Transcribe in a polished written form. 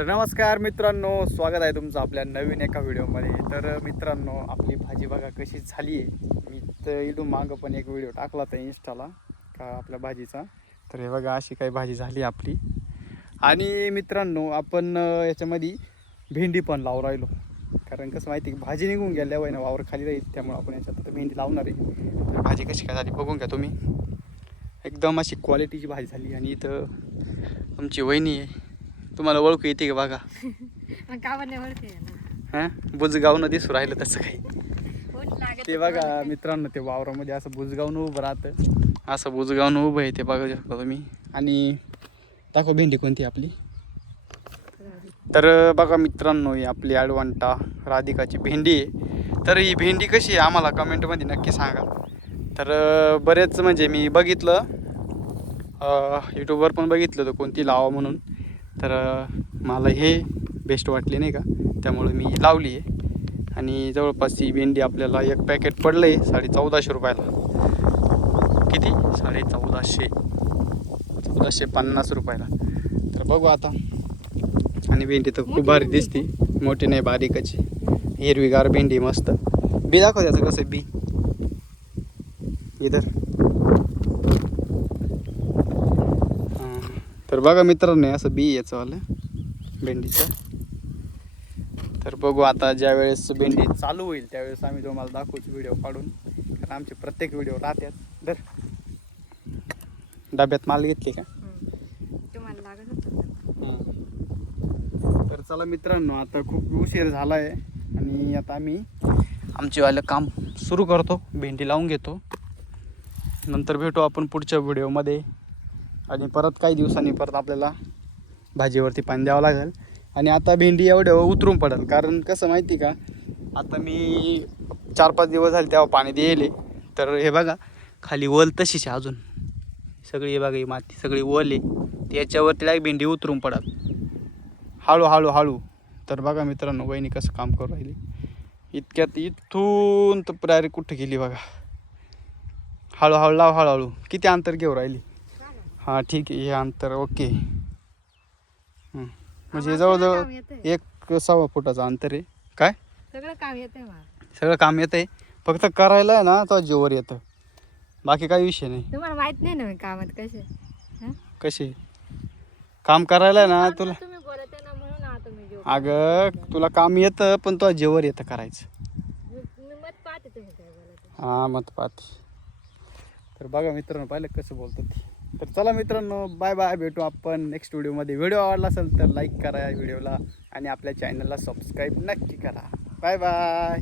तर नमस्कार मित्रांनो, स्वागत आहे तुमचं आपल्या नवीन एका व्हिडिओमध्ये. तर मित्रांनो, आपली भाजी बघा कशी झाली आहे. मी तर इथून मागं पण एक व्हिडिओ टाकला होता इंस्टाला का आपल्या भाजीचा. तर हे बघा अशी काही भाजी झाली आपली. आणि मित्रांनो, आपण याच्यामध्ये भेंडी पण लावून राहिलो. कारण कसं माहिती आहे, भाजी निघून गेल्यावर ना वावर खाली राहील, त्यामुळे आपण याच्यात भेंडी लावणार आहे. तर भाजी कशी काय झाली बघून घ्या तुम्ही. एकदम अशी क्वालिटीची भाजी झाली. आणि इथं आमची वहिनी आहे, तुम्हाला ओळखू येते का बघा. हां, बुजगावनं दिसू राहिलं तसं काही. ते बघा मित्रांनो, ते वावरामध्ये असं बुजगावनं उभं राहतं, असं बुजगावनं उभं आहे ते बघू शकता तुम्ही. आणि दाखव भेंडी कोणती आपली. तर बघा मित्रांनो, ही आपली अडवंटा राधिकाची भेंडी आहे. तर ही भेंडी कशी आहे आम्हाला कमेंटमध्ये नक्की सांगा. तर बरेच म्हणजे मी बघितलं, यूट्यूबवर पण बघितलं होतं कोणती लावा म्हणून. तर मला हे बेस्ट वाटले नाही का, त्यामुळे मी लावली आहे. आणि जवळपास ही भेंडी आपल्याला एक पॅकेट पडलं आहे 1450 रुपयाला. किती? 1450 रुपयाला. तर बघू आता. आणि भेंडी तर खूप भारी दिसते, मोठी नाही बारीकच, हिरवीगार भेंडी मस्त. बी दाखव त्याचं कसं बी इधर. तर बघा मित्रांनो, असं बी याचं वालं भेंडीचं. तर बघू आता, ज्या वेळेस भेंडी चालू होईल त्यावेळेस आम्ही तुम्हाला दाखवूच व्हिडिओ काढून. कारण आमचे प्रत्येक व्हिडिओ राहतात. तर डब्यात माल घेतली का? तर चला मित्रांनो, आता खूप उशीर झाला आहे आणि आता आम्ही आमचेवालं काम सुरू करतो, भेंडी लावून घेतो. नंतर भेटू आपण पुढच्या व्हिडिओमध्ये. आणि परत काही दिवसांनी परत आपल्याला भाजीवरती पाणी द्यावं लागेल. आणि आता भेंडी एवढं उतरून पडेल, कारण कसं माहिती का, आता मी 4-5 दिवस झाले तेव्हा पाणी द्यायले. तर हे बघा खाली वल तशीच आहे अजून सगळी. हे बघा ही माती सगळी वल आहे, त्याच्यावरती लाईक भेंडी उतरून पडेल हळू. तर बघा मित्रांनो, वहिनी कसं काम करू राहिली. इतक्यात इथून तर प्रायरी कुठं गेली बघा. हळूहळू लाव, हळूहळू. किती अंतर घेऊ राहिली? हां ठीक आहे, हे अंतर ओके. म्हणजे जवळजवळ 1.25 फुटाचं अंतर आहे. काय सगळं काम येतंय, फक्त करायला आहे ना तो जीवर येतं, बाकी काही विषय नाही. तुम्हाला माहित नाही ना कामात कसे काम करायला आहे ना तुला. तुम्ही बोलत आहे ना म्हणून आता मी अगं तुला काम येतं, पण तो जीवर येतं करायचं. मत पाहते तुम्ही काय बोलत. हां मत पाहत. तर बघा मित्रांनो, पाहिलं कसं बोलतात. तर चला मित्रांनो, बाय बाय. भेटू आपण नेक्स्ट व्हिडिओमध्ये. व्हिडिओ आवडला असेल तर लाईक करा व्हिडिओला आणि आपल्या चॅनलला सबस्क्राईब नक्की करा. Bye bye.